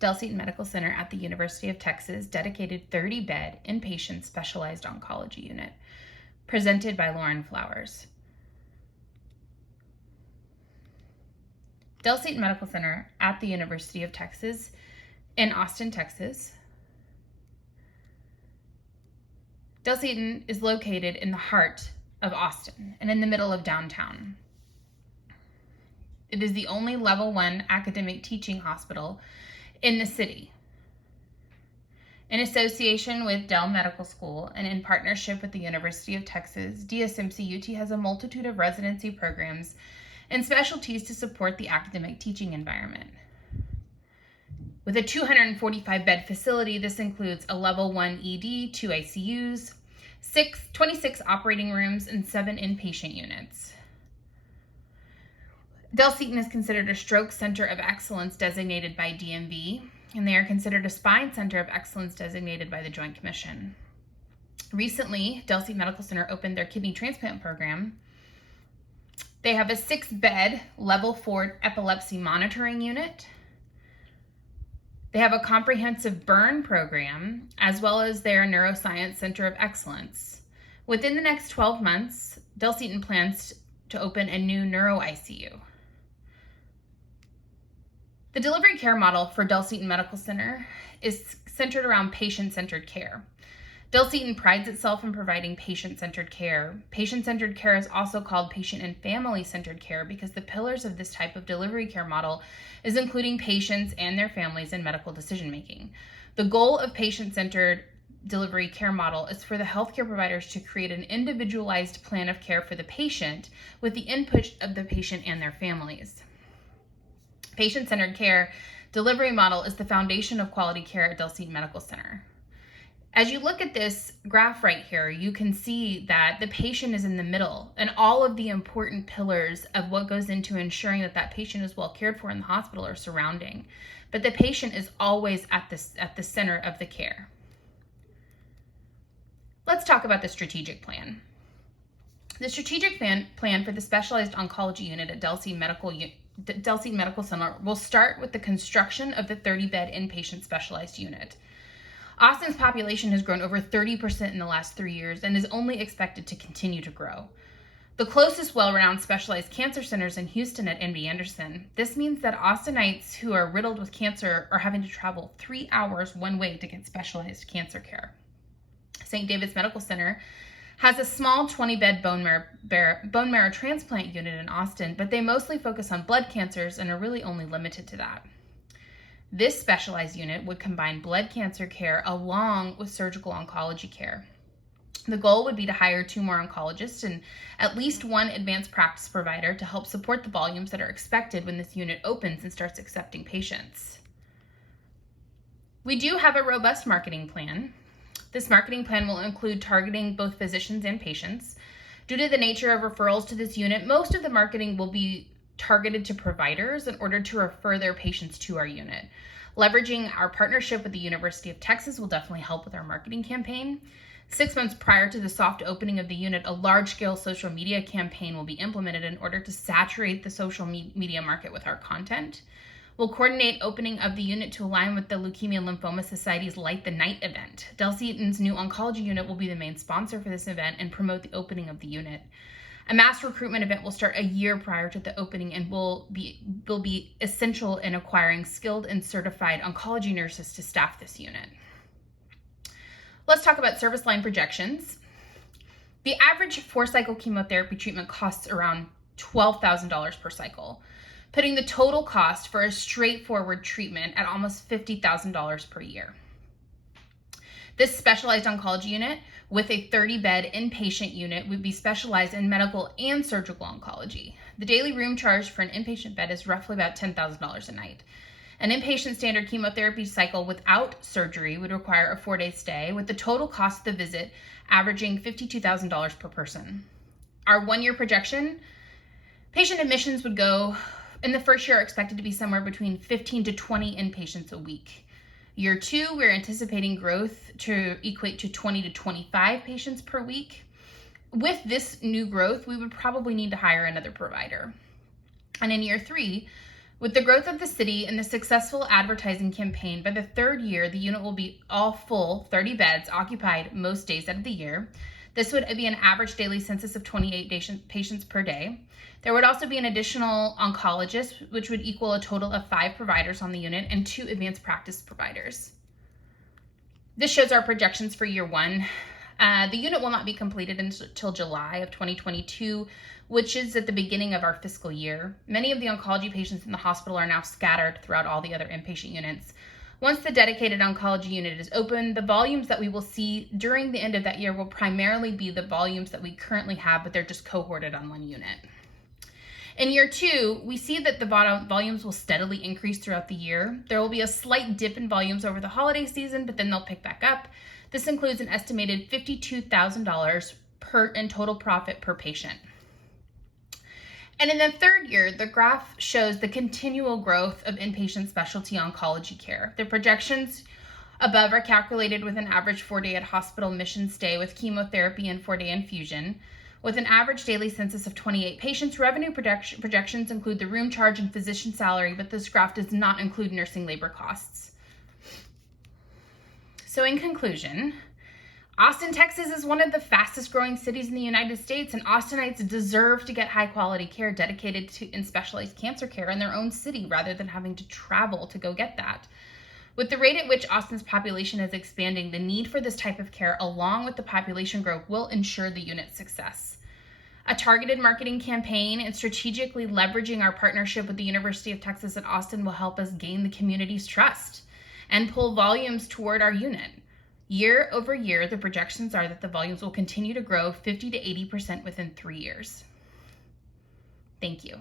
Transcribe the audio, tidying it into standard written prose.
Del Seaton Medical Center at the University of Texas dedicated 30-bed inpatient specialized oncology unit, presented by Lauren Flowers. Del Seaton Medical Center at the University of Texas in Austin, Texas. Del Seaton is located in the heart of Austin and in the middle of downtown. It is the only level 1 academic teaching hospital in the city. In association with Dell Medical School and in partnership with the University of Texas, DSMC-UT has a multitude of residency programs and specialties to support the academic teaching environment. With a 245-bed facility, this includes a level 1 ED, 2 ICUs, 26 operating rooms, and 7 inpatient units. Del Seaton is considered a stroke center of excellence designated by DMV, and they are considered a spine center of excellence designated by the Joint Commission. Recently, Del Seaton Medical Center opened their kidney transplant program. They have a 6-bed level 4 epilepsy monitoring unit. They have a comprehensive burn program, as well as their neuroscience center of excellence. Within the next 12 months, Del Seaton plans to open a new neuro ICU. The delivery care model for Del Seaton Medical Center is centered around patient-centered care. Del Seaton prides itself in providing patient-centered care. Patient-centered care is also called patient and family-centered care because the pillars of this type of delivery care model is including patients and their families in medical decision-making. The goal of patient-centered delivery care model is for the healthcare providers to create an individualized plan of care for the patient with the input of the patient and their families. Patient-centered care delivery model is the foundation of quality care at Del Seaton Medical Center. As you look at this graph right here, you can see that the patient is in the middle and all of the important pillars of what goes into ensuring that that patient is well cared for in the hospital are surrounding. But the patient is always at the center of the care. Let's talk about the strategic plan. The strategic plan for the specialized oncology unit at Del Seaton Medical Center will start with the construction of the 30-bed inpatient specialized unit. Austin's population has grown over 30% in the last 3 years and is only expected to continue to grow. The closest well-renowned specialized cancer centers in Houston at MD Anderson. This means that Austinites who are riddled with cancer are having to travel 3 hours one way to get specialized cancer care. St. David's Medical Center has a small 20-bed bone marrow transplant unit in Austin, but they mostly focus on blood cancers and are really only limited to that. This specialized unit would combine blood cancer care along with surgical oncology care. The goal would be to hire 2 more oncologists and at least 1 advanced practice provider to help support the volumes that are expected when this unit opens and starts accepting patients. We do have a robust marketing plan. This marketing plan will include targeting both physicians and patients. Due to the nature of referrals to this unit, most of the marketing will be targeted to providers in order to refer their patients to our unit. Leveraging our partnership with the University of Texas will definitely help with our marketing campaign. 6 months prior to the soft opening of the unit, a large-scale social media campaign will be implemented in order to saturate the social media market with our content. We'll coordinate opening of the unit to align with the Leukemia and Lymphoma Society's Light the Night event. Del Seaton's new oncology unit will be the main sponsor for this event and promote the opening of the unit. A mass recruitment event will start a year prior to the opening and will be essential in acquiring skilled and certified oncology nurses to staff this unit. Let's talk about service line projections. The average 4-cycle chemotherapy treatment costs around $12,000 per cycle, putting the total cost for a straightforward treatment at almost $50,000 per year. This specialized oncology unit with a 30-bed inpatient unit would be specialized in medical and surgical oncology. The daily room charge for an inpatient bed is roughly about $10,000 a night. An inpatient standard chemotherapy cycle without surgery would require a 4-day stay, with the total cost of the visit averaging $52,000 per person. Our 1-year projection, patient admissions would go, in the first year, are expected to be somewhere between 15 to 20 inpatients a week. Year 2, we're anticipating growth to equate to 20 to 25 patients per week. With this new growth, we would probably need to hire another provider. And in year 3, With the growth of the city and the successful advertising campaign, by the third year, the unit will be all full, 30 beds, occupied most days out of the year. This would be an average daily census of 28 patients per day. There would also be an additional oncologist, which would equal a total of 5 providers on the unit and 2 advanced practice providers. This shows our projections for year 1. The unit will not be completed until July of 2022, which is at the beginning of our fiscal year. Many of the oncology patients in the hospital are now scattered throughout all the other inpatient units. Once the dedicated oncology unit is open, the volumes that we will see during the end of that year will primarily be the volumes that we currently have, but they're just cohorted on one unit. In year 2, we see that the volumes will steadily increase throughout the year. There will be a slight dip in volumes over the holiday season, but then they'll pick back up. This includes an estimated $52,000 in total profit per patient. And in the third year, the graph shows the continual growth of inpatient specialty oncology care. The projections above are calculated with an average 4-day at hospital admission stay with chemotherapy and 4-day infusion. With an average daily census of 28 patients, revenue projections include the room charge and physician salary, but this graph does not include nursing labor costs. So in conclusion, Austin, Texas is one of the fastest growing cities in the United States, and Austinites deserve to get high quality care dedicated to and specialized cancer care in their own city rather than having to travel to go get that. With the rate at which Austin's population is expanding, the need for this type of care, along with the population growth, will ensure the unit's success. A targeted marketing campaign and strategically leveraging our partnership with the University of Texas at Austin will help us gain the community's trust and pull volumes toward our unit. Year over year, the projections are that the volumes will continue to grow 50 to 80% within 3 years. Thank you.